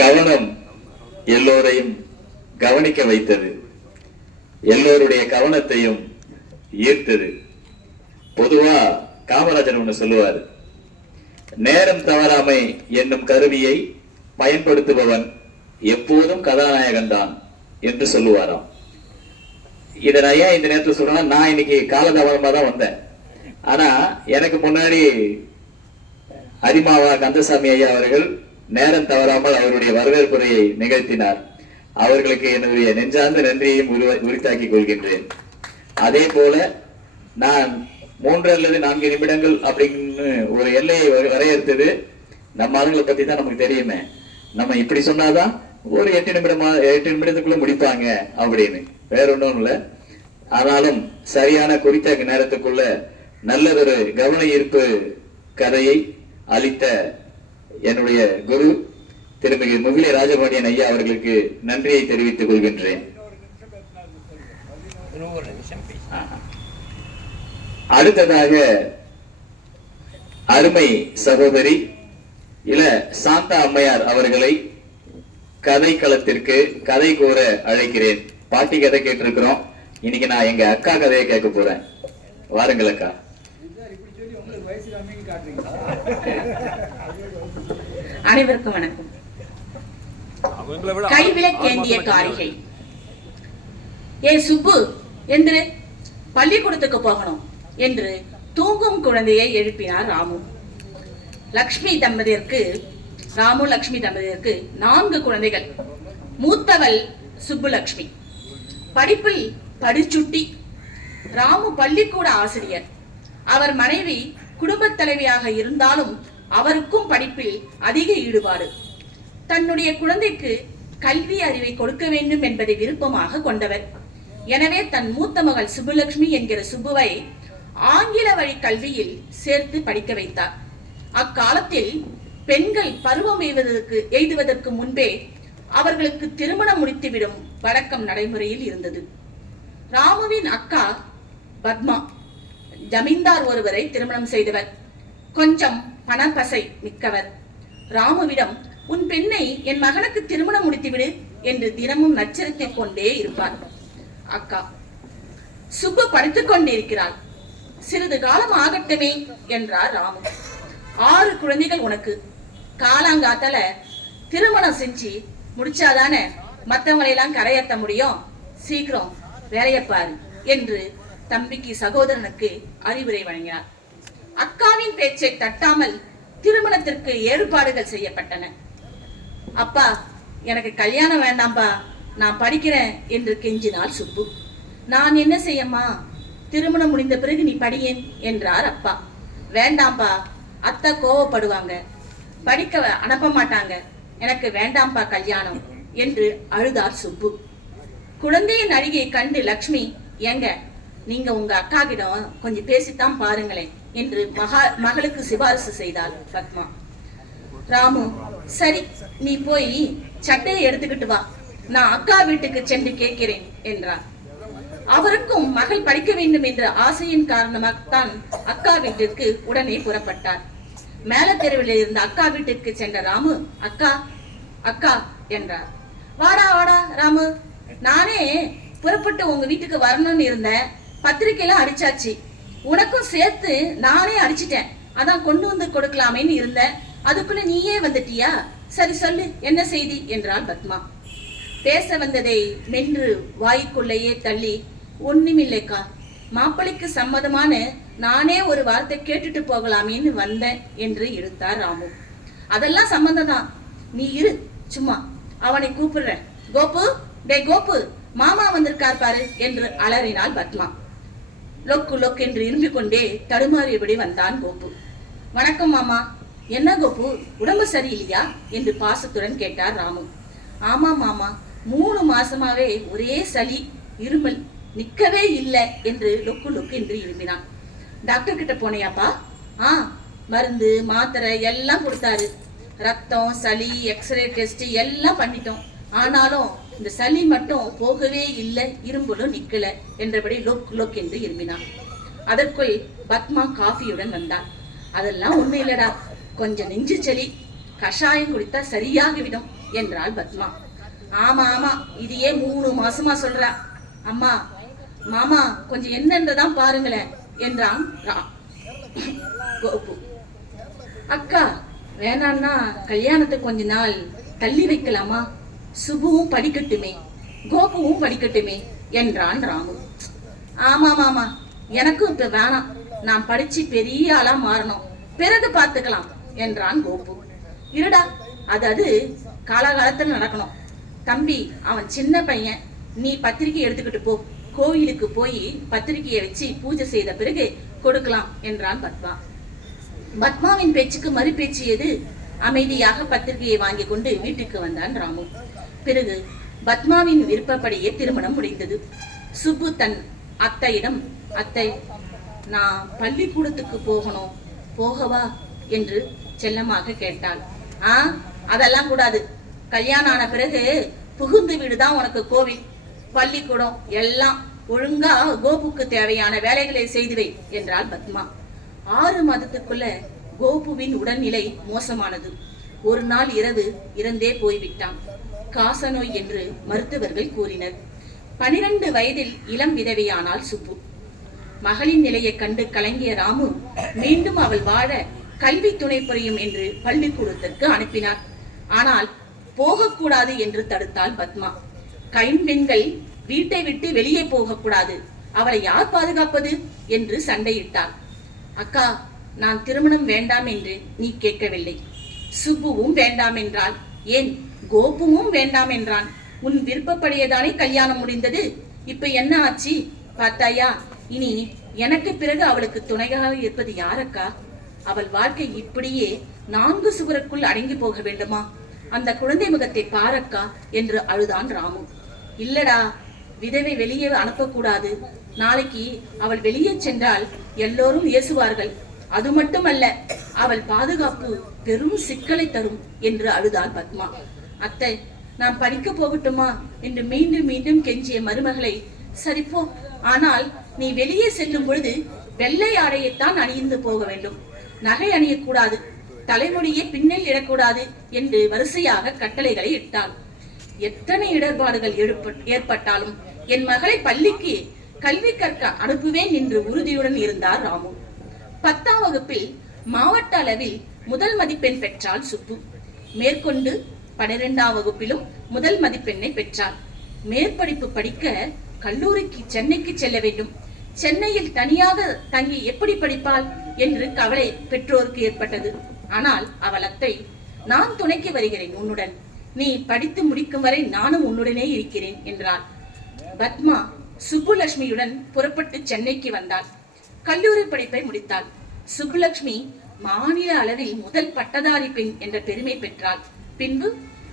கவனம் எல்லோரையும் கவனிக்க வைத்தது. எல்லோருடைய கவனத்தையும் ஈர்த்தது. பொதுவா காமராஜர் ஒண்ணு சொல்லுவார் நேரம் தவறாமை என்னும் கருவியை பயன்படுத்துபவன் எப்போதும் கதாநாயகன் தான் என்று சொல்லுவாராம். இதை நான் ஏன் இந்த நேரத்தில் சொல்றேன்னா நான் இன்னைக்கு காலதாமதமா தான் வந்தேன். ஆனா எனக்கு முன்னாடி அரிமாவா கந்தசாமி ஐயா அவர்கள் நேரம் தவறாமல் அவருடைய வரவேற்புரையை நிகழ்த்தினார். அவர்களுக்கு என்னுடைய நெஞ்சார்ந்த நன்றியையும் உரித்தாக்கிக் கொள்கின்றேன். அதே போல நான் மூன்று அல்லது நான்கு நிமிடங்கள் அப்படின்னு ஒரு எல்லையை வரையறுத்தது நம்ம ஆளுங்களை பத்தி தான் நமக்கு தெரியுமே. நம்ம இப்படி சொன்னாதான் ஒரு எட்டு நிமிடமா எட்டு நிமிடத்துக்குள்ள முடிப்பாங்க அப்படின்னு. வேற ஒன்றும் இல்லை. ஆனாலும் சரியான குறித்த நேரத்துக்குள்ள நல்லதொரு கவன ஈர்ப்பு கதையை அளித்த என்னுடைய குரு திருமிகு முகிலை ராஜபாண்டியன் ஐயா அவர்களுக்கு நன்றியை தெரிவித்துக் கொள்கின்றேன். அடுத்ததாக அருமை சகோதரி இள சாந்தா அம்மையார் அவர்களை கதை களத்திற்கு கதை கூற அழைக்கிறேன். பாட்டி கதை கேட்டிருக்கிறோம். இன்னைக்கு நான் எங்க அக்கா கதையை கேட்க போறேன். வாருங்கள் அக்கா. அனைவருக்கும் வணக்கம். கைவிளக்கேந்திய காரிகை. ஏ சுப்பு என்று பள்ளிக்கூடத்துக்கு போகணும் என்று தூங்கும் குழந்தையை எழுப்பினார் ராமு. லக்ஷ்மி தம்பதியருக்கு ராமு லக்ஷ்மி தம்பதியருக்கு நான்கு குழந்தைகள். மூத்தவள் சுப்புலக்ஷ்மி. படிப்பில் படிச்சுட்டி ராமு பள்ளிக்கூட ஆசிரியர். அவர் மனைவி குடும்பத் தலைவியாக இருந்தாலும் அவருக்கும் படிப்பில் அதிக ஈடுபாடு. தன்னுடைய குழந்தைக்கு கல்வி அறிவை கொடுக்க வேண்டும் என்பதை விருப்பமாக கொண்டவர். எனவே தன் மூத்த மகள் சுப்புலட்சுமி என்கிற சுப்புவை ஆங்கில வழி கல்வியில் சேர்த்து படிக்க வைத்தார். அக்காலத்தில் பெண்கள் பருவம் எய்வதற்கு எய்துவதற்கு முன்பே அவர்களுக்கு திருமணம் முடித்துவிடும் வழக்கம் நடைமுறையில் இருந்தது. ராமுவின் அக்கா பத்மா ஜமீன்தார் ஒருவரை திருமணம் செய்தவர். கொஞ்சம் பணப்பசை மிக்கவர். ராமுவிடம் உன் பெண்ணை என் மகனுக்கு திருமணம் முடித்துவிடு என்று தினமும் நச்சரித்துக் கொண்டே இருப்பார் அக்கா சுப்பு படித்துக் கொண்டிருக்கிறாள். சிறிது காலம் ஆகட்டுமே என்றார் ராமு. ஆறு குழந்தைகள் உனக்கு. காலாங்காத்தால திருமணம் செஞ்சு முடிச்சாதானே மற்றவங்களையெல்லாம் கரையேற்ற முடியும். சீக்கிரம் வேலையப்பாரு என்று தம்பிக்கு சகோதரனுக்கு அறிவுரை வழங்கினார். அக்காவின் பேச்சை தட்டாமல் திருமணத்திற்கு ஏற்பாடுகள் செய்யப்பட்டன. அப்பா எனக்கு கல்யாணம் வேண்டாம்பா. நான் படிக்கிறேன் என்று கெஞ்சினாள் சுப்பு. நான் என்ன செய்யம்மா? திருமணம் முடிந்த பிறகு நீ படியேன் என்றார் அப்பா. வேண்டாம்பா அத்தை கோவப்படுவாங்க. படிக்க அனுப்ப மாட்டாங்க. எனக்கு வேண்டாம்பா கல்யாணம் என்று அழுதார் சுப்பு. குழந்தையின் அருகே கண்டு லக்ஷ்மி ஏங்க நீங்க உங்க அக்கா கிட்ட கொஞ்சம் பேசித்தான் பாருங்களேன் என்று மகா மகளுக்கு சிபாரிசு செய்தாள் பத்மா. ராமு சரி நீ போய் சட்டையை எடுத்துக்கிட்டு வா. நான் அக்கா வீட்டுக்கு சென்று கேட்கிறேன் என்றார் அவருக்கும் மகள் படிக்க வேண்டும் என்ற ஆசையின் காரணமாகத்தான் அக்கா வீட்டிற்கு உடனே புறப்பட்டார். மேல தெருவில் இருந்த அக்கா வீட்டுக்கு சென்ற ராமு அக்கா அக்கா என்றார். வாடா வாடா ராமு. நானே புறப்பட்டு உங்க வீட்டுக்கு வரணும்னு இருந்தேன். பத்திரிக்கையெல்லாம் அடிச்சாச்சு. உனக்கும் சேர்த்து நானே அடிச்சிட்டேன். அதான் கொண்டு வந்து கொடுக்கலாமேன்னு இருந்தேன். அதுக்குள்ள நீயே வந்துட்டியா? சரி சொல்லு என்ன செய்தி? என்றாள் பத்மா. பேச வந்ததை மென்று வாய்க்குள்ளேயே தள்ளி ஒண்ணுமில்லைக்கா. மாப்பிளைக்கு சம்மதமான நானே ஒரு வார்த்தை கேட்டுட்டு போகலாமேன்னு வந்தேன் என்று இழுத்தார் ராமு. அதெல்லாம் சம்மந்தம் தான் நீ இரு சும்மா. அவனை கூப்பிடுறேன். கோபு டே கோபு மாமா வந்திருக்கார் பாரு என்று அலறினாள் பத்மா. லொக்கு லொக் என்று இரும்பிக் கொண்டே தடுமாறியபடி வந்தான் கோபு. வணக்கம் மாமா. என்ன கோபு? உடம்பு சரியில்லையா? என்று பாசத்துடன் கேட்டார் ராமு. ஆமா மாமா. மூணு மாசமாவே ஒரே சளி இருமல் நிக்கவே இல்லை என்று லொக்கு லொக்கு என்று இரும்பினான். டாக்டர் கிட்ட போனியாப்பா? ஆ மருந்து மாத்திரை எல்லாம் கொடுத்தாரு. ரத்தம் சளி எக்ஸ்ரே டெஸ்ட் எல்லாம் பண்ணிட்டோம். ஆனாலும் இந்த சளி மட்டும் போகவே இல்லை இரும்பலும் நிக்கல என்றபடி லொக் லொக் என்று இரும்பினான் அதற்குள் பத்மா காஃபியுடன் வந்தாள் அதெல்லாம் உண்மை இல்லடா. கொஞ்சம் நெஞ்சு சளி கஷாயம் குடித்தா சரியாகிவிடும் என்றாள் பத்மா. ஆமா ஆமா இதையே மூணு மாசமா சொல்றா. அம்மா மாமா கொஞ்சம் என்னன்றதான் பாருங்களேன் என்றான் ரா- கோபு. அக்கா வேணான்னா கல்யாணத்துக்கு கொஞ்ச நாள் தள்ளி வைக்கலாமா? சுபுவும் படிக்கட்டுமே கோபுவும் படிக்கட்டுமே என்றான் ராமு. ஆமா மாமா எனக்கும் இப்ப வேணாம். நான் படிச்சு பெரிய ஆளா மாறணும். பிறகு பார்த்துக்கலாம் என்றான் கோபு. இருடா அது அது நடக்கணும். தம்பி அவன் சின்ன பையன். நீ பத்திரிக்கை எடுத்துக்கிட்டு போ. கோயிலுக்கு போய் பத்திரிக்கையை வச்சு பூஜை செய்த பிறகு கொடுக்கலாம் என்றான் பத்மா. பத்மாவின் பேச்சுக்கு மறுபேச்சு எது? அமைதியாக பத்திரிகையை வாங்கி கொண்டு வீட்டுக்கு வந்தான் ராமு. பிறகு பத்மாவின் விருப்பப்படியே திருமணம் முடிந்தது. சுப்பு தன் அத்தையிடம் அத்தை நான் பள்ளிக்கூடத்துக்கு போகணும் போகவா? என்று செல்லமாக கேட்டாள். ஆ அதெல்லாம் கூடாது. கல்யாணம் ஆன பிறகு புகுந்து வீடுதான் உனக்கு கோவில். பள்ளிக்கூடம் எல்லாம் ஒழுங்கா கோபுக்கு தேவையான வேலைகளை செய்து வை என்றாள் பத்மா. ஆறு மாதத்துக்குள்ள கோபுவின் உடல்நிலை மோசமானது. ஒரு நாள் இரவு இறந்தே போய்விட்டான். காசநோய் என்று மருத்துவர்கள் கூறினர். பனிரெண்டு வயதில் இளம் விதவையானால் சுப்பு. மகளின் நிலையை கண்டு கலங்கிய ராமு மீண்டும் அவள் வாழ கல்வி துணை புரியும் என்று பள்ளிக்கூடத்திற்கு அனுப்பினார். ஆனால் போகக்கூடாது என்று தடுத்தாள் பத்மா. கைம்பெண்கள் வீட்டை விட்டு வெளியே போகக்கூடாது. அவளை யார் பாதுகாப்பது என்று சண்டையிட்டாள். அக்கா நான் திருமணம் வேண்டாம் என்று நீ கேட்கவில்லை. சுப்புவும் வேண்டாம் என்றால் ஏன் கோபுவும் வேண்டாம் என்றான். உன் விருப்பப்படியேதானே கல்யாணம் முடிந்தது? இப்ப என்ன ஆச்சு? பார்த்தாயா இனி எனக்கு பிறகு அவளுக்கு துணையாக இருப்பது யாரக்கா? அவள் வாழ்க்கை இப்படியே நான்கு சுவருக்குள் அடங்கி போக வேண்டுமா? அந்த குழந்தை முகத்தை பாரக்கா என்று அழுதான் ராமு. இல்லடா விதவை வெளியே அனுப்பக்கூடாது. நாளைக்கு அவள் வெளியே சென்றால் எல்லோரும் ஏசுவார்கள். அது மட்டுமல்ல அவள் பாதுகாப்பு பெரும் சிக்கலை தரும் என்று அழுதாள் பத்மா. அத்தை நான் படிக்க போகட்டுமா? என்று மீண்டும் மீண்டும் கெஞ்சிய மருமகளை சரிப்போ ஆனால் நீ வெளியே செல்லும் பொழுது வெள்ளை ஆடையைத்தான் அணிந்து போக வேண்டும். நகை அணியக்கூடாது தலைமுடியை பின்னில் இடக்கூடாது என்று வரிசையாக கட்டளைகளை இட்டாள். எத்தனை இடர்பாடுகள் ஏற்பட்- ஏற்பட்டாலும் என் மகளை பள்ளிக்கு கல்வி கற்க அனுப்புவேன் என்று உறுதியுடன் இருந்தார் ராமு. பத்தாம் வகுப்பில் மாவட்ட அளவில் முதல் மதிப்பெண் பெற்றால் சுப்பு. மேற்கொண்டு பனிரெண்டாம் வகுப்பிலும் முதல் மதிப்பெண்ணை பெற்றார். மேற்படிப்பு படிக்க கல்லூரிக்கு சென்னைக்கு செல்ல வேண்டும். சென்னையில் தனியாக தங்கி எப்படி படிப்பாள் என்று கவலை பெற்றோருக்கு ஏற்பட்டது. ஆனால் அவள் அத்தை நான் துணைக்கு வருகிறேன் உன்னுடன். நீ படித்து முடிக்கும் வரை நானும் உன்னுடனே இருக்கிறேன் என்றாள். பத்மா சுப்புலட்சுமியுடன் புறப்பட்டு சென்னைக்கு வந்தாள். கல்லூரி படிப்பை முடித்தாள். சுப்புலட்சுமி மாநில அளவில் முதல் பட்டதாரி பெண் என்ற பெருமை பெற்றாள். பின்பு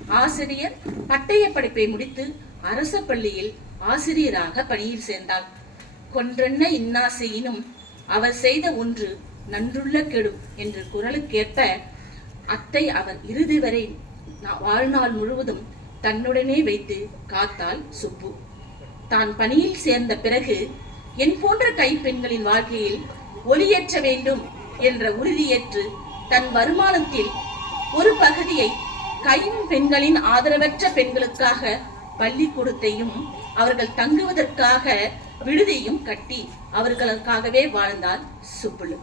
ஆசிரியர் பட்டய படிப்பை முடித்து அரச பள்ளியில் ஆசிரியராக பணியில் சேர்ந்தாள் கொன்றென்ன இன்னாசையினும் அவர் செய்த ஒன்று நன்றுள்ள கெடும் என்று குரலுக்கேற்ப அத்தை அவர் இறுதி வரை வாழ்நாள் முழுவதும் தன்னுடனே வைத்து காத்தாள் சுப்பு. தான் பணியில் சேர்ந்த பிறகு என் போன்ற கைப்பெண்களின் வாழ்க்கையில் ஒளியேற்ற வேண்டும் என்ற உறுதியேற்று தன் வருமானத்தில் ஒரு பகுதியை கைம்பெண்களின் ஆதரவற்ற பெண்களுக்காக பள்ளிக்கூடத்தையும் அவர்கள் தங்குவதற்காக விடுதியும் கட்டி அவர்களுக்காகவே வாழ்ந்தார் சுப்புலு.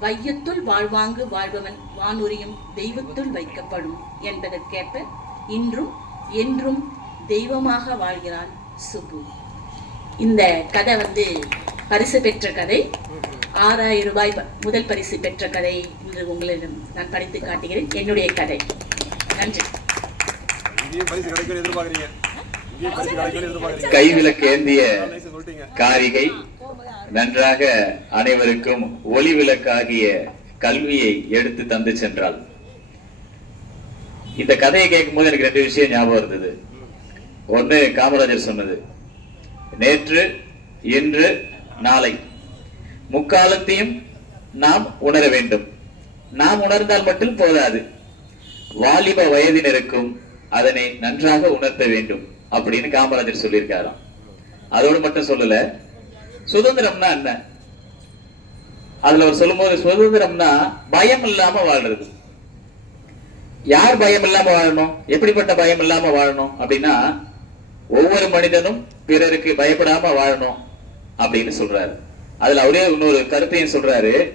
வையத்துள் வாழ்வாங்கு வாழ்பவன் வானுரியும் தெய்வத்துள் வைக்கப்படும் என்பதற்கேற்ப இன்றும் என்றும் தெய்வமாக வாழ்கிறான் சுப்பு. இந்த கதை வந்து பரிசு பெற்ற கதை. ஆறாயிரம் ரூபாய் ப- முதல் பரிசு பெற்ற கதை இன்று உங்களிடம் நான் படித்து காட்டுகிறேன். என்னுடைய கதை. நன்றி. கைவிளக்கு ஏந்திய காரிகை நன்றாக அனைவருக்கும் ஒளி விளக்காகிய கல்வியை எடுத்து தந்து சென்றாள். இந்த கதையை கேட்கும்போது எனக்கு ரெண்டு விஷயம் ஞாபகம் இருந்தது. ஒண்ணு காமராஜர் சொன்னது. நேற்று இன்று நாளை. முக்காலத்தையும் நாம் உணர வேண்டும். நாம் உணர்ந்தால் மட்டும் போதாது. வாலிப வயதினருக்கும் அதனை நன்றாக உணர்த்த வேண்டும் அப்படின்னு காமராஜர் சொல்லியிருக்காராம். அதோடு மட்டும் சொல்லல சுதந்திரம்னா என்ன? அதுல அவர் சொல்லும்போது சுதந்திரம்னா பயம் இல்லாம வாழ்றது. யார் பயம் இல்லாம வாழணும்? எப்படிப்பட்ட பயம் இல்லாம வாழணும் அப்படின்னா ஒவ்வொரு மனிதனும் பிறருக்கு பயப்படாம வாழணும் அப்படின்னு சொல்றாரு. அதுல அவரே இன்னொரு கருத்தையும் சொல்றாரு.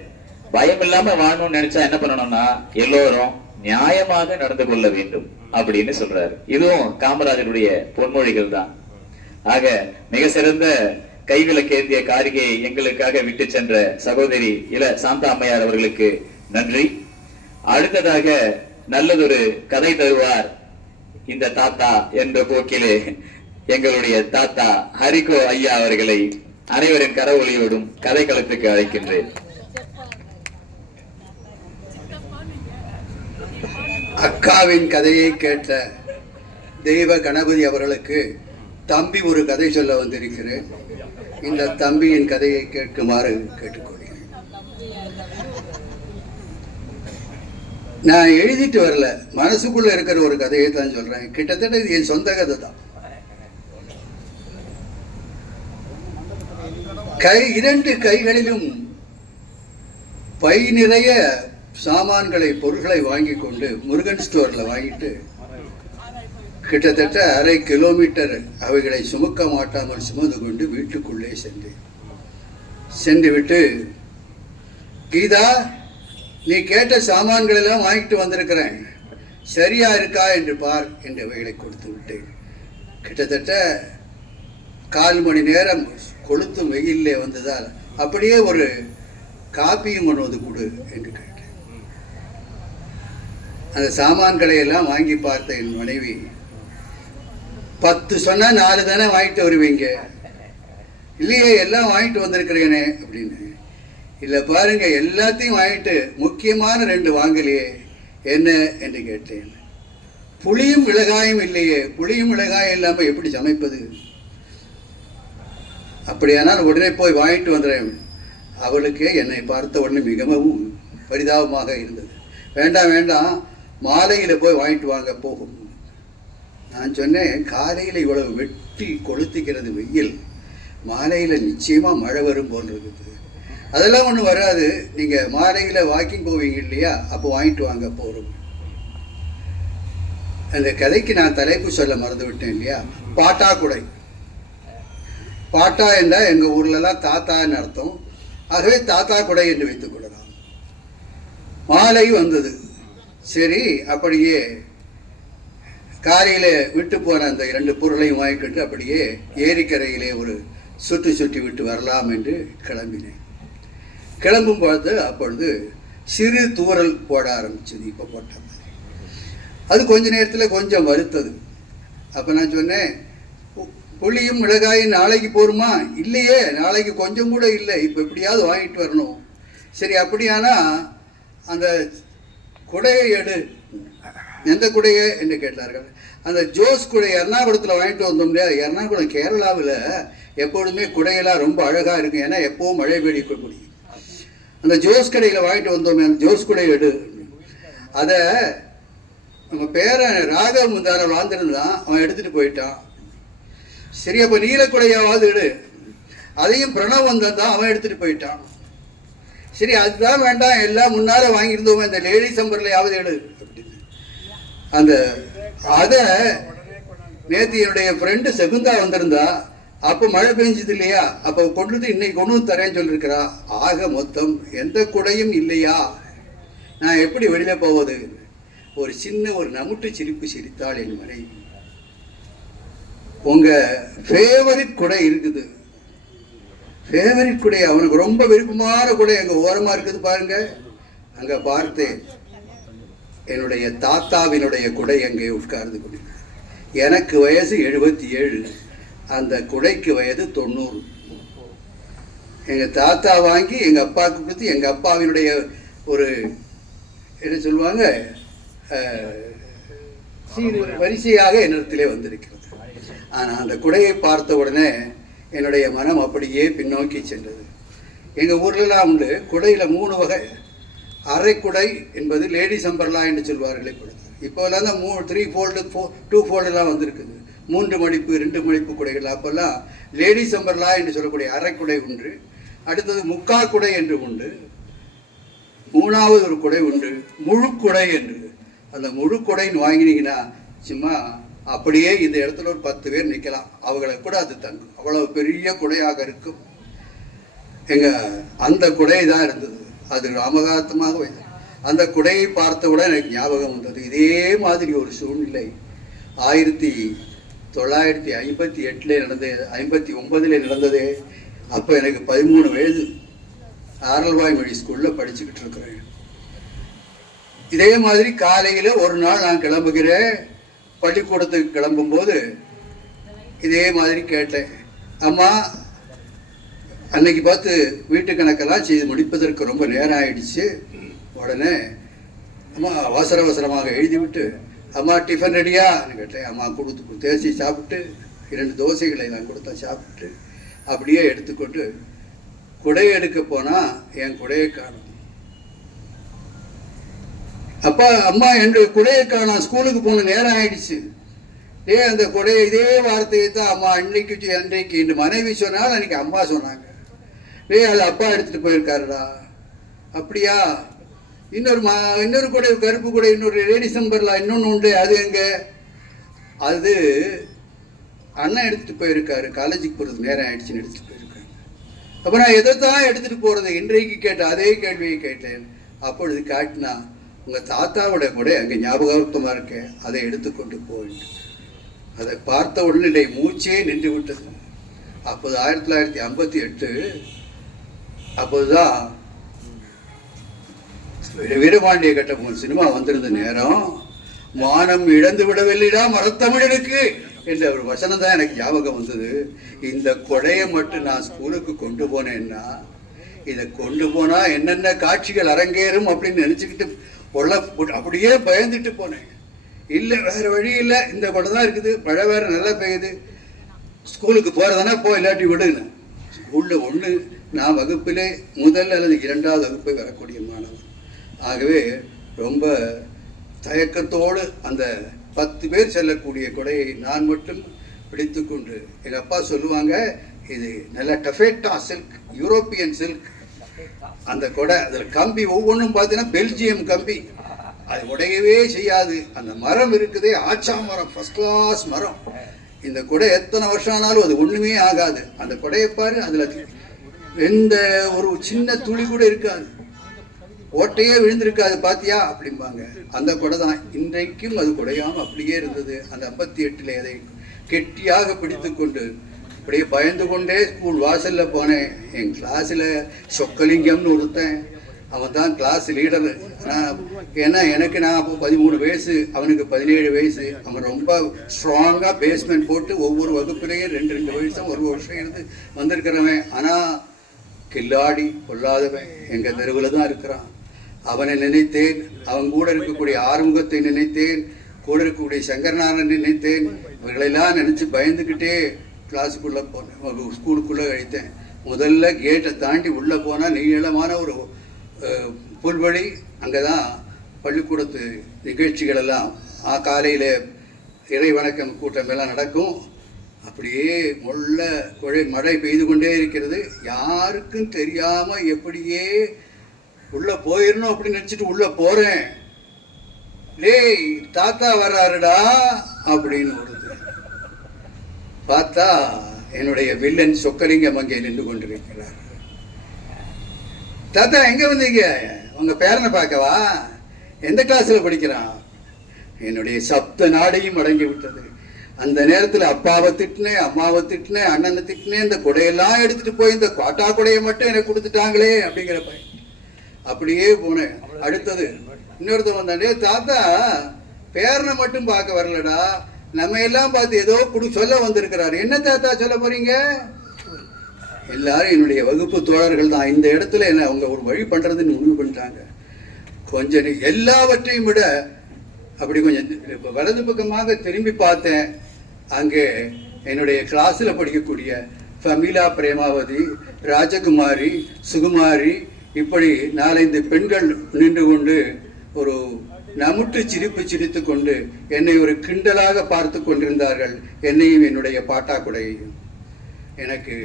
பயம் இல்லாம வாழணும்னு நினைச்சா என்ன பண்ணணும்னா எல்லோரும் நியாயமாக நடந்து கொள்ள வேண்டும் அப்படின்னு சொல்றாரு. இதுவும் காமராஜருடைய பொன்மொழிகள் தான். ஆக மிக சிறந்த கைவிளக்கேந்திய காரிகையை எங்களுக்காக விட்டு சென்ற சகோதரி இள சாந்தா அம்மையார் அவர்களுக்கு நன்றி. அடுத்ததாக நல்லதொரு கதை தருவார் இந்த தாத்தா என்ற போக்கிலே எங்களுடைய தாத்தா ஹரிகோ ஐயா அவர்களை அனைவரின் கரவொலியோடும் கதை களத்துக்கு அழைக்கின்றேன். அக்காவின் கதையை கேட்ட தெய்வ கணபதி அவர்களுக்கு தம்பி ஒரு கதை சொல்ல வந்திருக்கிறேன். இந்த தம்பியின் கதையை கேட்குமாறு கேட்டுக்கொள்கிறேன். நான் எழுதிட்டு வரல. மனசுக்குள்ள இருக்கிற ஒரு கதையை தான் சொல்றேன். கிட்டத்தட்ட இது என் சொந்த கதை தான். கை இரண்டு கைகளிலும் பை நிறைய சாமான்களை பொருட்களை வாங்கி கொண்டு முருகன் ஸ்டோரில் வாங்கிட்டு கிட்டத்தட்ட அரை கிலோமீட்டர் அவைகளை சுமக்க மாட்டாமல் சுமந்து கொண்டு வீட்டுக்குள்ளே சென்றேன். சென்று விட்டு கீதா நீ கேட்ட சாமான்கள் எல்லாம் வாங்கிட்டு வந்திருக்கிறேன். சரியா இருக்கா என்று பார் என்று அவைகளை கொடுத்து விட்டேன். கிட்டத்தட்ட கால் மணி நேரம் கொளுத்தும் வெயிலே வந்ததால் அப்படியே ஒரு காப்பியும் கொண்டு வந்து கொடு என்று அந்த சாமான்களை எல்லாம் வாங்கி பார்த்த என் மனைவி பத்து சொன்னா நாலு தானே வாங்கிட்டு வருவீங்க. இல்லையே எல்லாம் வாங்கிட்டு வந்திருக்கிறேனே அப்படின்னு. இல்லை பாருங்க எல்லாத்தையும் வாங்கிட்டு முக்கியமான ரெண்டு வாங்கலையே என்ன என்று கேட்டேன். புளியும் மிளகாயும் இல்லையே புளியும் மிளகாயும் இல்லாமல் எப்படி சமைப்பது? அப்படியானால் உடனே போய் வாங்கிட்டு வந்துடுறேன். அவளுக்கு என்னை பார்த்த உடனே மிகவும் பரிதாபமாக இருந்தது. வேண்டாம் வேண்டாம் மாலையில் போய் வாங்கிட்டு வாங்க போகும். நான் சொன்னேன் காலையில் இவ்வளவு வெட்டி கொளுத்திக்கிறது வெயில். மாலையில் நிச்சயமாக மழை வரும் போல் இருக்குது. அதெல்லாம் ஒன்றும் வராது. நீங்கள் மாலையில் வாக்கிங் போவீங்க இல்லையா? அப்போ வாங்கிட்டு வாங்க போகிறோம் அந்த கதைக்கு நான் தலைப்பு சொல்ல மறந்து விட்டேன் இல்லையா? பாட்டா குடை. பாட்டா என்றால் எங்கள் ஊர்லலாம் தாத்தான்னு அர்த்தம். ஆகவே தாத்தா குடை என்று வைத்துக் கொள்ளலாம். மாலை வந்தது. சரி அப்படியே காலையில் விட்டு போன அந்த இரண்டு பொருளையும் வாங்கிக்கிட்டு அப்படியே ஏரிக்கரையிலே ஒரு சுற்றி சுற்றி விட்டு வரலாம் என்று கிளம்பினேன். கிளம்பும் பொழுது அப்பொழுது சிறு தூரல் போட ஆரம்பிச்சது இப்போ போட்ட மாதிரி. அது கொஞ்ச நேரத்தில் கொஞ்சம் வருத்தது. அப்போ நான் சொன்னேன் புளியும் மிளகாயும் நாளைக்கு போருமா? இல்லையே நாளைக்கு கொஞ்சம் கூட இல்லை இப்போ எப்படியாவது வாங்கிட்டு வரணும். சரி அப்படியானா? அந்த குடையை எடு. எந்த குடையை என்று கேட்டார்கள். அந்த ஜோஸ் குடை எர்ணாகுளத்தில் வாங்கிட்டு வந்தோம் இல்லையா? எர்ணாகுளம் கேரளாவில் எப்பொழுதுமே குடையெல்லாம் ரொம்ப அழகாக இருக்கும். ஏன்னா எப்பவும் மழை பெய்யக்கூடிய அந்த ஜோஸ் கடையில் வாங்கிட்டு வந்தோமே அந்த ஜோஸ் குடை எடு. அதை நம்ம பேரன் ராகவ முந்தார வாழ்ந்துருந்தான் அவன் எடுத்துகிட்டு போயிட்டான். சரி அப்போ நீலக்குடையாவது எடு. அதையும் பிரணவ் வந்தான் அவன் எடுத்துகிட்டு போயிட்டான். சரி அதுதான் வேண்டாம். எல்லாம் முன்னால வாங்கியிருந்தோம். இந்த லேடி சம்பர்லையாவது எடு. அப்படின்னு அந்த அதை நேற்று என்னுடைய ஃப்ரெண்டு செகுந்தா வந்திருந்தா அப்போ மழை பெஞ்சது இல்லையா? அப்போ கொண்டு வந்து இன்னைக்கு கொண்டு வந்து தரேன்னு சொல்லியிருக்கிறா ஆக மொத்தம் எந்த குடையும் இல்லையா? நான் எப்படி வெளியில போவது? ஒரு சின்ன ஒரு நமுட்டு சிரிப்பு சிரித்தாள் என் மனைவி. உங்க ஃபேவரட் குடை இருக்குது. ஃபேவரிட் குடை அவனுக்கு ரொம்ப விருப்பமான குடை அங்க ஓரமா இருக்குது பாருங்க. அங்க பார்த்தேன் என்னுடைய தாத்தாவினுடைய குடை அங்கே உட்கார்ந்து கொண்டிருக்கிறது. எனக்கு வயசு எழுபத்தி ஏழு. அந்த குடைக்கு வயது தொண்ணூறு. எங்க தாத்தா வாங்கி எங்க அப்பாவுக்கு கொடுத்து எங்க அப்பாவினுடைய ஒரு என்ன சொல்லுவாங்க வரிசையாக என்னிடத்திலே வந்திருக்கிறது. ஆனால் அந்த குடையை பார்த்த உடனே என்னுடைய மனம் அப்படியே பின்னோக்கி சென்றது. எங்கள் ஊர்லலாம் உண்டு குடையில் மூணு வகை. அரைக்குடை என்பது லேடிஸ் அம்பர்லா என்று சொல்வார்கள் இப்பொழுது இப்போல்லாம் தான் மூ த்ரீ ஃபோல்டு ஃபோ டூ ஃபோல்டுலாம் வந்திருக்குது. மூன்று மடிப்பு ரெண்டு மடிப்பு குடைகள். அப்போல்லாம் லேடிஸ் அம்பர்லா என்று சொல்லக்கூடிய அரைக்குடை உண்டு. அடுத்தது முக்கா குடை என்று உண்டு. மூணாவது ஒரு குடை உண்டு. முழுக்குடை என்று. அந்த முழு வாங்கினீங்கன்னா சும்மா அப்படியே இந்த இடத்துல ஒரு பத்து பேர் நிற்கலாம் அவங்கள கூட அது தங்கும் அவ்வளோ பெரிய குடையாக இருக்கும். எங்கள் அந்த குடை தான் இருந்தது. அது ராமகாத்தமாக வைத்தது அந்த குடையை பார்த்தவுடன் எனக்கு ஞாபகம் வந்தது. இதே மாதிரி ஒரு சூழ்நிலை ஆயிரத்தி தொள்ளாயிரத்தி ஐம்பத்தி எட்டில் நடந்தது ஐம்பத்தி ஒன்பதில் நடந்தது. அப்போ எனக்கு பதிமூணு வயது. ஆரல்வாய் மொழி ஸ்கூலில் படிச்சுக்கிட்டு இருக்கிறேன். இதே மாதிரி காலையில் ஒரு நாள் நான் கிளம்புகிறேன். பள்ளிக்கூடத்துக்கு கிளம்பும்போது இதே மாதிரி கேட்டேன். அம்மா அன்னைக்கு பார்த்து வீட்டு கணக்கெல்லாம் செய்து முடிப்பதற்கு ரொம்ப நேரம் ஆயிடுச்சு. உடனே அம்மா அவசர அவசரமாக எழுதிவிட்டு அம்மா டிஃபன் ரெடியான்னு கேட்டேன். அம்மா கொடுத்து தேசி சாப்பிட்டு இரண்டு தோசைகளை நான் கொடுத்தா சாப்பிட்டு அப்படியே எடுத்துக்கொண்டு குடையை எடுக்க போனால் என் குடையை காணும். அப்பா அம்மா என்று குடையக்கா நான் ஸ்கூலுக்கு போன நேரம் ஆயிடுச்சு. ஏ அந்த குடையை இதே வார்த்தையை தான் அம்மா அன்னைக்கு அன்றைக்கு இந்த மனைவி சொன்னால் அன்னைக்கு அம்மா சொன்னாங்க. டேய் அது அப்பா எடுத்துட்டு போயிருக்காருடா. அப்படியா? இன்னொரு மா இன்னொரு கூட கருப்பு கூட இன்னொரு டிசம்பரில் இன்னொன்று உண்டு அது எங்கே? அது அண்ணன் எடுத்துகிட்டு போயிருக்காரு காலேஜுக்கு போகிறது நேரம் ஆயிடுச்சுன்னு எடுத்துகிட்டு போயிருக்காங்க அப்போ நான் எதை தான் எடுத்துகிட்டு போறது? இன்றைக்கு கேட்டேன் அதே கேள்வியை கேட்டேன். அப்பொழுது காட்டினா உங்கள் தாத்தாவோட கூட அங்கே ஞாபகார்த்தமா இருக்கேன் அதை எடுத்துக்கொண்டு போய் அதை பார்த்த உடனே மூச்சே நின்று விட்டது. அப்போது ஆயிரத்தி தொள்ளாயிரத்தி ஐம்பத்தி எட்டு அப்போதுதான் வீரபாண்டிய கட்டபொம்மன் சினிமா வந்திருந்த நேரம் மானம் இழந்து விடவில்லைடா மரத்தமிழனுக்கு என்ற ஒரு வசனம் தான் எனக்கு ஞாபகம் வந்தது. இந்த கொடையை மட்டும் நான் ஸ்கூலுக்கு கொண்டு போனேன்னா இதை கொண்டு போனால் என்னென்ன காட்சிகள் அரங்கேறும் அப்படின்னு நினச்சிக்கிட்டு பொள்ள அப்படியே பயந்துட்டு போனேன். இல்லை வேறு வழி இல்லை. இந்த கொடை தான் இருக்குது. மழை வேற நல்லா பெய்யுது. ஸ்கூலுக்கு போகிறதுனா போ இல்லாட்டி விடுங்க ஸ்கூலில் ஒன்று நான் வகுப்பிலே முதல் அல்லது இரண்டாவது வகுப்பை வரக்கூடிய மாணவன் ஆகவே ரொம்ப தயக்கத்தோடு அந்த பத்து பேர் செல்லக்கூடிய கொடையை நான் மட்டும் பிடித்துக்கொண்டு எங்கள் அப்பா சொல்லுவாங்க இது நல்ல டஃபேட்டா சில்க் யூரோப்பியன் சில்க் அந்த கொடை அதில் கம்பி ஒவ்வொன்றும் பார்த்தீங்கன்னா பெல்ஜியம் கம்பி. அது உடையவே செய்யாது. அந்த மரம் இருக்குதே ஆச்சா மரம் ஃபஸ்ட் கிளாஸ் மரம். இந்த கொடை எத்தனை வருஷம் ஆனாலும் அது ஒன்றுமே ஆகாது. அந்த கொடையை பாரு அதில் எந்த ஒரு சின்ன துளி கூட இருக்காது. ஓட்டையே விழுந்திருக்காது பாத்தியா? அப்படிம்பாங்க. அந்த கொடை தான். இன்றைக்கும் அது குடையாமல் அப்படியே இருந்தது. அந்த ஐம்பத்தி எட்டில் அதை கெட்டியாக பிடித்து கொண்டு அப்படியே பயந்து கொண்டே ஸ்கூல் வாசலில் போனேன். என் கிளாஸில் சொக்கலிங்கம்னு ஒருத்தன். அவன் தான் கிளாஸ் லீடர் நான் ஏன்னா எனக்கு நான் அப்போ பதிமூணு வயசு அவனுக்கு பதினேழு வயசு. அவன் ரொம்ப ஸ்ட்ராங்காக பேஸ்மெண்ட் போட்டு ஒவ்வொரு வகுப்புலேயும் ரெண்டு ரெண்டு வருஷம் ஒரு வருஷம் இருந்து வந்திருக்கிறவன். ஆனால் கில்லாடி கொல்லாதவன் எங்கள் தெருவில் தான் இருக்கிறான். அவனை நினைத்தேன். அவன் கூட இருக்கக்கூடிய ஆறுமுகத்தை நினைத்தேன். கூட இருக்கக்கூடிய சங்கரநாதன் நினைத்தேன். இவர்களெல்லாம் நினச்சி பயந்துக்கிட்டே கிளாஸுக்குள்ளே போனேன் ஸ்கூலுக்குள்ளே கழித்தேன் முதல்ல கேட்டை தாண்டி உள்ளே போனால் நீளமான ஒரு புல்வழி அங்கே தான் பள்ளிக்கூடத்து நிகழ்ச்சிகள் எல்லாம் காலையில் இறை வணக்கம் கூட்டம் எல்லாம் நடக்கும். அப்படியே முள்ள குழை மழை பெய்து கொண்டே இருக்கிறது. யாருக்கும் தெரியாமல் எப்படியே உள்ளே போயிடணும் அப்படின்னு நினச்சிட்டு உள்ளே போகிறேன் டேய் தாத்தா வர்றாருடா அப்படின்னு ஒரு பார்த்தா என்னுடைய வில்லன் சொக்கலிங்கம் அங்கே நின்று கொண்டிருக்கிறார். தாத்தா எங்க வந்தீங்க? உங்க பேரனை பார்க்கவா? எந்த கிளாஸ்ல படிக்கிறான்? என்னுடைய சப்த நாடையும் அடங்கி விட்டது. அந்த நேரத்தில் அப்பாவை திட்டினேன் அம்மாவை திட்டினேன் அண்ணனை திட்டினேன் இந்த குடையெல்லாம் எடுத்துட்டு போய் இந்த காட்டா குடையை மட்டும் எனக்கு கொடுத்துட்டாங்களே அப்படிங்கிற பையன் அப்படியே போனேன். அடுத்தது இன்னொருத்தவன் வந்தாண்டே தாத்தா பேரனை மட்டும் பார்க்க வரலடா. நம்ம எல்லாம் பார்த்து ஏதோ குடு சொல்ல வந்திருக்கிறாரு. என்ன தாத்தா சொல்ல போறீங்க? எல்லாரும் என்னுடைய வகுப்பு தோழர்கள் தான். இந்த இடத்துல என்ன அவங்க ஒரு வழி பண்றதுன்னு முடிவு பண்ணிட்டாங்க. கொஞ்சம் எல்லாவற்றையும் விட அப்படி கொஞ்சம் வலது பக்கமாக திரும்பி பார்த்தேன். அங்கே என்னுடைய கிளாஸில் படிக்கக்கூடிய ஃபமீலா பிரேமாவதி ராஜகுமாரி சுகுமாரி இப்படி நாலைந்து பெண்கள் நின்று கொண்டு ஒரு நமுட்டு சிரிப்பு சிரித்து கொண்டு என்னை ஒரு கிண்டலாக பார்த்து கொண்டிருந்தார்கள் என்னையும் என்னுடைய பாட்டாக்குடையையும். எனக்கு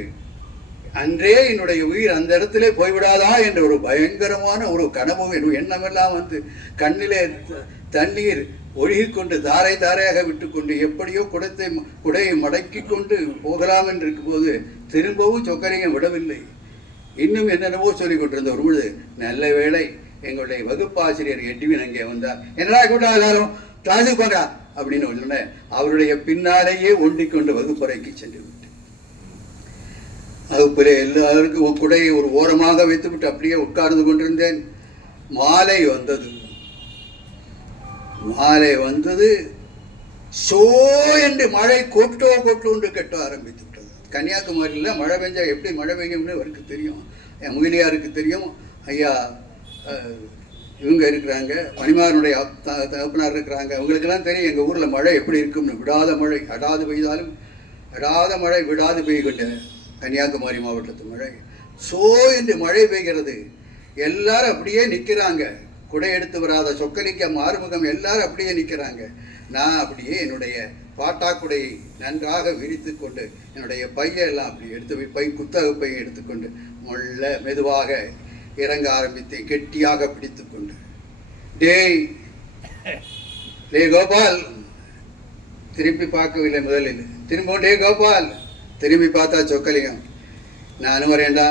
அன்றே என்னுடைய உயிர் அந்த இடத்துல போய்விடாதா என்ற ஒரு பயங்கரமான ஒரு கனவும் எண்ணமெல்லாம் வந்து கண்ணிலே தண்ணீர் ஒழுகிக்கொண்டு தாரை தாரையாக விட்டுக்கொண்டு எப்படியோ குடத்தை குடையை மடக்கி கொண்டு போகலாம் என்று இருக்கும்போது திரும்பவும் சொக்கரையும் விடவில்லை. இன்னும் என்னென்னவோ சொல்லிக் கொண்டிருந்த ஒரு பொழுது நல்ல வேளை எங்களுடைய வகுப்பாசிரியர் எட்வின் அங்கே வந்தார். என்னடா கூட்டம் எல்லாரும்? கிளாஸுக்கு போங்க அப்படின்னு உடனே அவருடைய பின்னாலேயே ஒண்டிக்கொண்டு வகுப்பறைக்கு சென்று விட்டேன். வகுப்பிலே எல்லாருக்கும் குடையை ஒரு ஓரமாக வைத்துவிட்டு அப்படியே உட்கார்ந்து கொண்டிருந்தேன். மாலை வந்தது. மாலை வந்தது. சோ என்று மழை கொட்டோ கொட்டோ என்று ஆரம்பித்து விட்டது. கன்னியாகுமரியில் மழை பெஞ்சா எப்படி மழை பெய்யும்னு அவருக்கு தெரியும். என் முதலியாருக்கு தெரியும். ஐயா இவங்க இருக்கிறாங்க மணிமாரனுடைய த- தகப்பனார் இருக்கிறாங்க. அவங்களுக்கெல்லாம் தெரியும் எங்கள் ஊரில் மழை எப்படி இருக்கும்னு. விடாத மழை அடாது பெய்தாலும் விடாத மழை விடாது பெய்கின்ற கன்னியாகுமரி மாவட்டத்து மழை. சோ என்று மழை பெய்கிறது. எல்லாரும் அப்படியே நிற்கிறாங்க குடை எடுத்து வராத சொக்கலிங்கம் மாறுமுகம் எல்லாரும் அப்படியே நிற்கிறாங்க நான் அப்படியே என்னுடைய பாட்டாக்குடையை நன்றாக விரித்து கொண்டு என்னுடைய பையெல்லாம் அப்படி எடுத்து பை குத்தக பையை எடுத்துக்கொண்டு மெல்ல மெதுவாக இறங்க ஆரம்பித்து கெட்டியாக பிடித்து கொண்டு டேய் டேய் கோபால். திருப்பி பார்க்கவில்லை முதலில். திரும்பவும் டே கோபால். திரும்பி பார்த்தா சொக்கலிங்கம். நானும் வரேன்டா.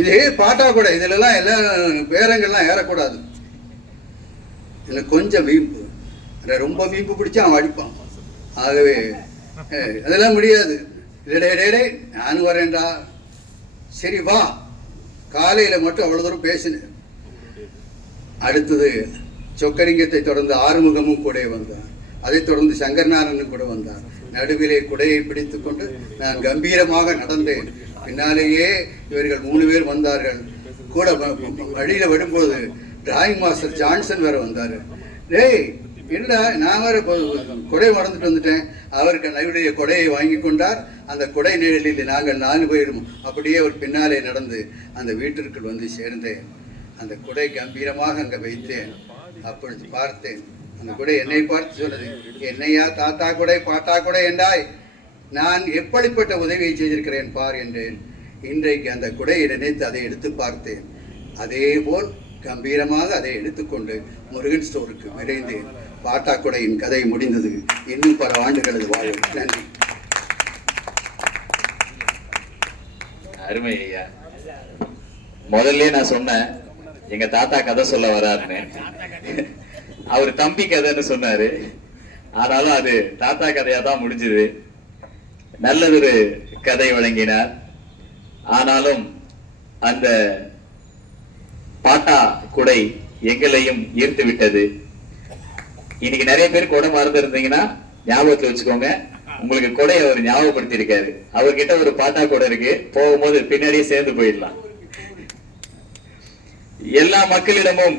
இது பாட்டா கூட இதுலலாம் எல்லாம் பேரங்கள்லாம் ஏறக்கூடாது. இதில் கொஞ்சம் வீம்பு. ரொம்ப வீம்பு பிடிச்சா அவன் அடிப்பான். ஆகவே அதெல்லாம் முடியாது. டேய், டேய், நானும் வரேன்டா. சரி வா. காலையில் மட்டும் அவ்வளோ தூரம் பேசினேன் அடுத்தது சொக்கலிங்கத்தை தொடர்ந்து ஆறுமுகமும் கூட வந்தார் அதைத் தொடர்ந்து சங்கர்நாரனும் கூட வந்தார் நடுவிலே குடையை பிடித்துக்கொண்டு நான் கம்பீரமாக நடந்தேன். பின்னாலேயே இவர்கள் மூணு பேர் வந்தார்கள். கூட வழியில் வரும்போது டிராயிங் மாஸ்டர் ஜான்சன் வேற வந்தார். டேய் என்னடா நான் வேற கொடை மறந்துட்டு வந்துட்டேன். அவருக்கு நடுவுடைய கொடையை வாங்கி கொண்டார். அந்த கொடை நிழலில் நாங்கள் நாலு பேரும் அப்படியே அவர் பின்னாலே நடந்து அந்த வீட்டிற்குள் வந்து சேர்ந்தேன். அந்த குடை கம்பீரமாக அங்கே வைத்தேன். அப்பொழுது பார்த்தேன். அந்த குடை என்னை பார்த்து சொன்னது என்னையா தாத்தா குடை பாட்டா குடை என்றாய்? நான் எப்படிப்பட்ட உதவியை செய்திருக்கிறேன் பார் என்றேன். இன்றைக்கு அந்த குடையை நினைத்து அதை எடுத்து பார்த்தேன். அதே போல் கம்பீரமாக அதை எடுத்துக்கொண்டு முருகன் ஸ்டோருக்கு விரைந்தேன். பாட்டா குடையின் கதை முடிந்தது. இன்னும் பல ஆண்டுகளது வாழும். நன்றி. அருமை ஐயா. முதல்ல நான் சொன்னேன் எங்க தாத்தா கதை சொல்ல வராருன்னு. அவர் தம்பி கதைன்னு சொன்னாரு. ஆனாலும் அது தாத்தா கதையா தான் முடிஞ்சது. நல்லதொரு கதை வழங்கினார். ஆனாலும் அந்த பாட்டா குடை எங்களையும் ஈர்த்து விட்டது இன்னைக்கு நிறைய பேர் கொடை மறந்து இருந்தீங்கன்னா ஞாபகத்துல வச்சுக்கோங்க. உங்களுக்கு கொடை அவர் ஞாபகப்படுத்தி இருக்காரு அவர்கிட்ட ஒரு பாட்டா கொடை இருக்கு. போகும்போது பின்னாடியே சேர்ந்து போயிடலாம். எல்லா மக்களிடமும்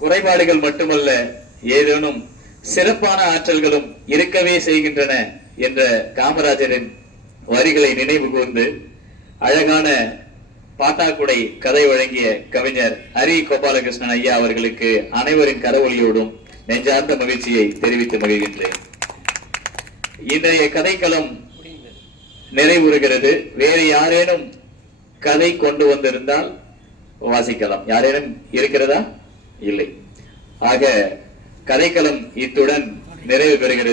குறைபாடுகள் மட்டுமல்ல ஏதேனும் சிறப்பான ஆற்றல்களும் இருக்கவே செய்கின்றன என்ற காமராஜரின் வரிகளை நினைவு கூர்ந்து அழகான பாட்டாக்குடை கதை வழங்கிய கவிஞர் ஹரி கோபாலகிருஷ்ணன் ஐயா அவர்களுக்கு அனைவரின் கரவொலியோடும் நெஞ்சார்ந்த மகிழ்ச்சியை தெரிவித்து மகிழ்கின்றேன். இன்றைய கதைக்களம் நிறைவுறுகிறது. வேறு யாரேனும் கதை கொண்டு வந்திருந்தால் வாசிக்கலாம். யாரேனும் இருக்கிறதா? இல்லை. ஆக கதைக்களம் இத்துடன் நிறைவு பெறுகிறது.